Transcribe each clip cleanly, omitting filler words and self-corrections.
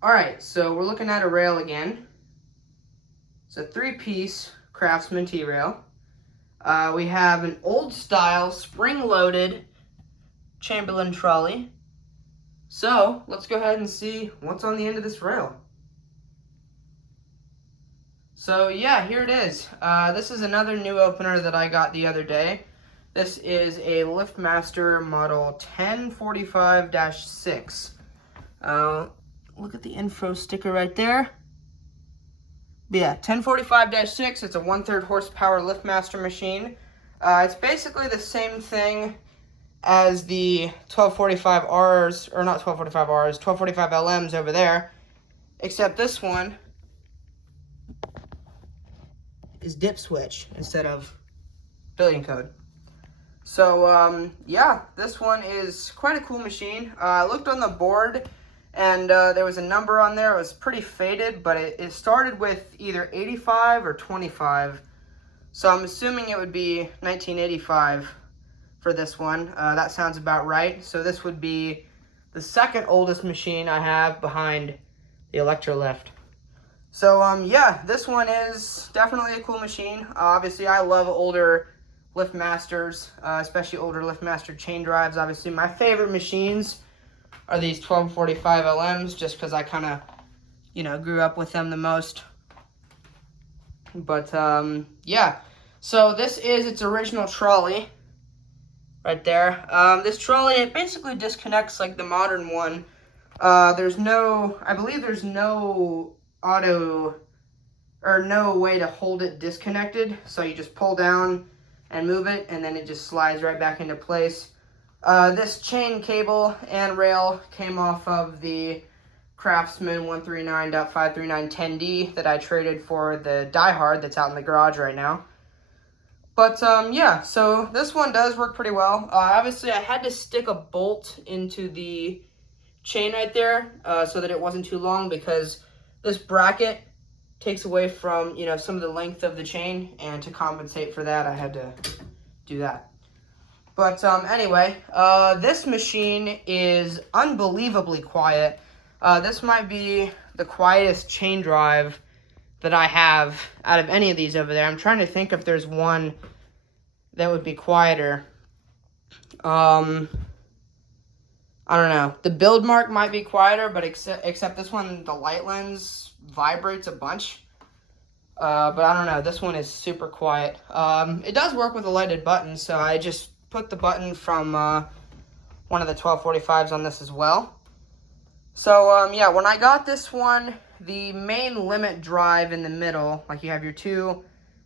Alright, so we're looking at a rail again. It's a 3-piece Craftsman T-rail. We have an old style spring-loaded Chamberlain trolley. So let's go ahead and see what's on the end of this rail. So yeah, here it is. This is another new opener that I got the other day. This is a LiftMaster model 1045-6. Look at the info sticker right there. But yeah, 1045-6, it's a 1/3 horsepower LiftMaster machine. It's basically the same thing as the 1245Rs, or not 1245Rs, 1245 LMs over there, except this one is dip switch instead of billion code. So yeah, this one is quite a cool machine. I looked on the board and there was a number on there. It was pretty faded, but it started with either 85 or 25. So I'm assuming it would be 1985 for this one. That sounds about right. So this would be the second oldest machine I have behind the Electrolift. So yeah, this one is definitely a cool machine. Obviously, I love older LiftMasters, especially older LiftMaster chain drives. Obviously, my favorite machines are these 1245 LMs, just because I kind of, grew up with them the most. But yeah, so this is its original trolley right there. This trolley, it basically disconnects like the modern one. I believe there's no no way to hold it disconnected. So you just pull down and move it, and then it just slides right back into place. This chain cable and rail came off of the Craftsman 139.53910D that I traded for the Die Hard that's out in the garage right now. But yeah, so this one does work pretty well. Obviously, I had to stick a bolt into the chain right there so that it wasn't too long, because this bracket takes away from, some of the length of the chain, and to compensate for that, I had to do that. But anyway, this machine is unbelievably quiet. This might be the quietest chain drive that I have out of any of these over there. I'm trying to think if there's one that would be quieter. I don't know. The Build Mark might be quieter, but except this one, the light lens vibrates a bunch. But I don't know. This one is super quiet. It does work with a lighted button, so I just put the button from one of the 1245s on this as well. So yeah, when I got this one, the main limit drive in the middle, like you have your two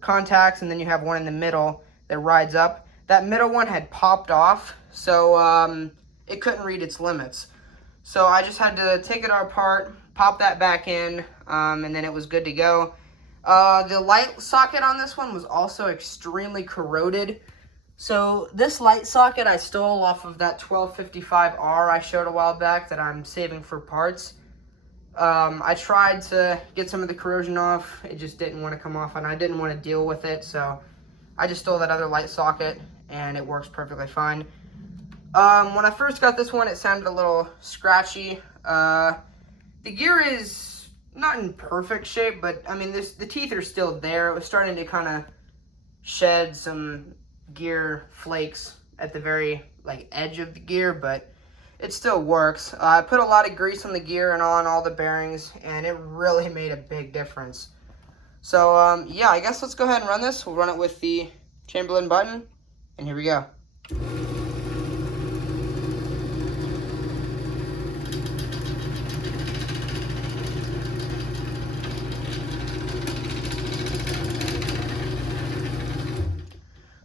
contacts and then you have one in the middle that rides up. That middle one had popped off, so it couldn't read its limits. So I just had to take it apart, pop that back in, and then it was good to go. The light socket on this one was also extremely corroded. So this light socket I stole off of that 1255R I showed a while back that I'm saving for parts. I tried to get some of the corrosion off. It just didn't want to come off, and I didn't want to deal with it. So I just stole that other light socket, and it works perfectly fine. When I first got this one, it sounded a little scratchy. The gear is not in perfect shape, but I mean, the teeth are still there. It was starting to kind of shed some gear flakes at the very edge of the gear, but it still works. I put a lot of grease on the gear and on all the bearings, and it really made a big difference. So yeah, I guess let's go ahead and run this. We'll run it with the Chamberlain button, and here we go.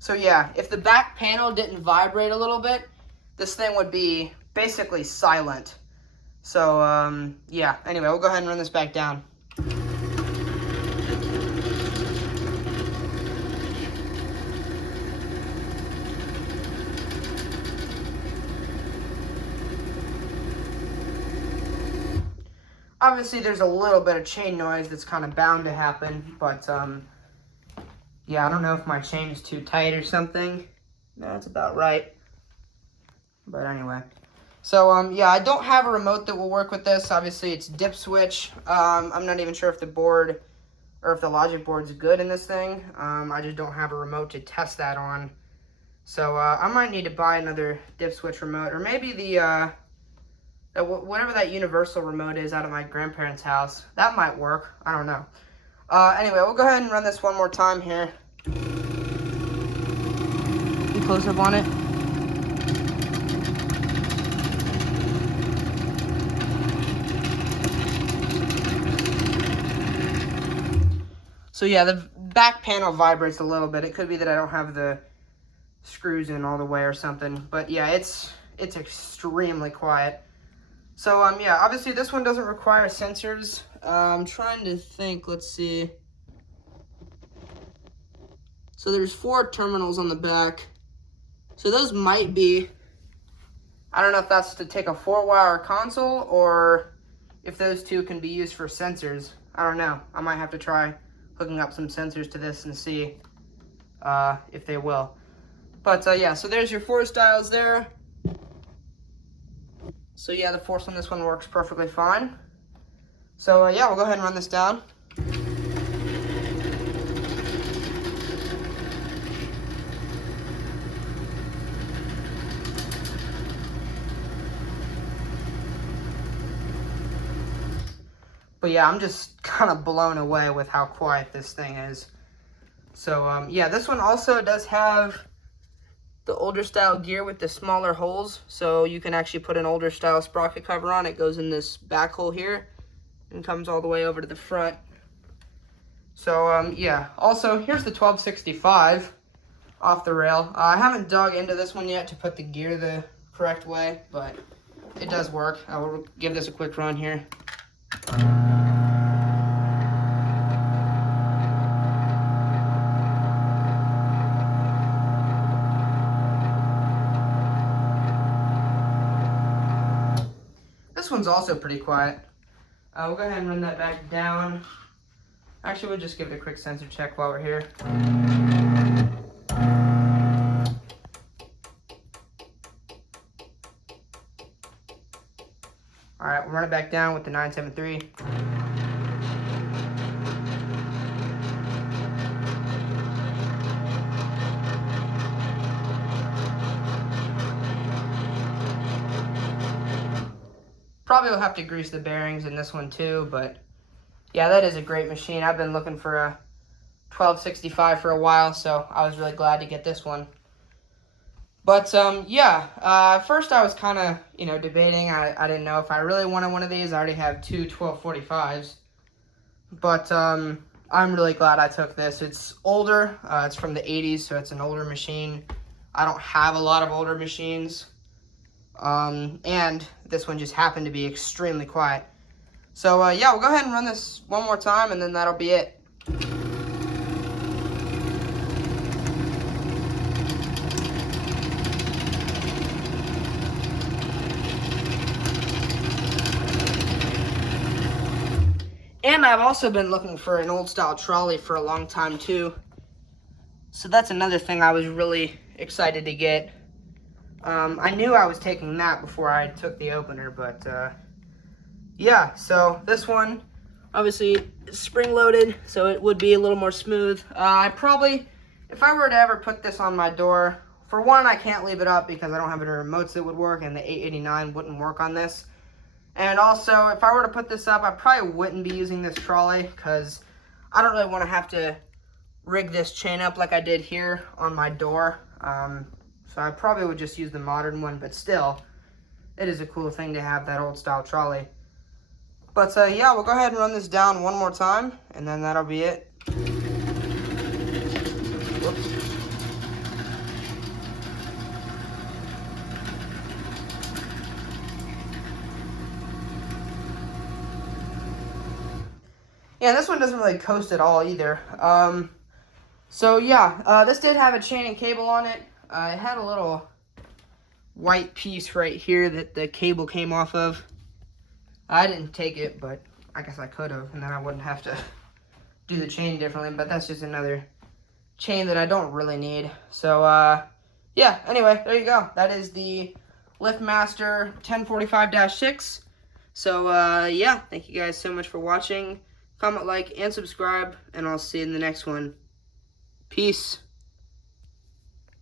So yeah, if the back panel didn't vibrate a little bit, this thing would be basically silent. So yeah, anyway, we'll go ahead and run this back down. Obviously, there's a little bit of chain noise that's kind of bound to happen, but yeah, I don't know if my chain is too tight or something. No, that's about right. But anyway. So, yeah, I don't have a remote that will work with this. Obviously, it's dip switch. I'm not even sure if the board or if the logic board's good in this thing. I just don't have a remote to test that on. So, I might need to buy another dip switch remote, or maybe the whatever that universal remote is out of my grandparents' house. That might work. I don't know. Anyway, we'll go ahead and run this one more time here. Be close up on it. So yeah, the back panel vibrates a little bit. It could be that I don't have the screws in all the way or something. But yeah, it's extremely quiet. So yeah, obviously this one doesn't require sensors. I'm trying to think, let's see. So there's 4 terminals on the back. So those might be, I don't know if that's to take a 4-wire console or if those 2 can be used for sensors. I don't know. I might have to try hooking up some sensors to this and see if they will. But yeah, so there's your force dials there. So yeah, the force on this one works perfectly fine. So yeah, we'll go ahead and run this down. But yeah, I'm just kind of blown away with how quiet this thing is. So yeah, this one also does have the older style gear with the smaller holes. So you can actually put an older style sprocket cover on. It goes in this back hole here and comes all the way over to the front. So yeah, also here's the 1265 off the rail. I haven't dug into this one yet to put the gear the correct way, but it does work. I will give this a quick run here. This one's also pretty quiet. We'll go ahead and run that back down. Actually, we'll just give it a quick sensor check while we're here. Alright, we'll run it back down with the 973. Probably will have to grease the bearings in this one too, but yeah, that is a great machine. I've been looking for a 1265 for a while, so I was really glad to get this one. But yeah, at first I was kind of, debating. I didn't know if I really wanted one of these. I already have 2 1245s. But I'm really glad I took this. It's older. It's from the 80s, so it's an older machine. I don't have a lot of older machines. And this one just happened to be extremely quiet. So yeah, we'll go ahead and run this one more time, and then that'll be it. And I've also been looking for an old style trolley for a long time too. So that's another thing I was really excited to get. I knew I was taking that before I took the opener, but yeah, so this one, obviously spring loaded, so it would be a little more smooth. I probably, if I were to ever put this on my door, for one, I can't leave it up because I don't have any remotes that would work, and the 889 wouldn't work on this. And also, if I were to put this up, I probably wouldn't be using this trolley because I don't really want to have to rig this chain up like I did here on my door. So I probably would just use the modern one, but still, it is a cool thing to have that old style trolley. But yeah, we'll go ahead and run this down one more time, and then that'll be it. Whoops. Yeah, this one doesn't really coast at all either. So yeah, this did have a chain and cable on it. It had a little white piece right here that the cable came off of. I didn't take it, but I guess I could have, and then I wouldn't have to do the chain differently, but that's just another chain that I don't really need. So yeah, anyway, there you go. That is the LiftMaster 1045-6. So, yeah, thank you guys so much for watching. Comment, like, and subscribe, and I'll see you in the next one. Peace.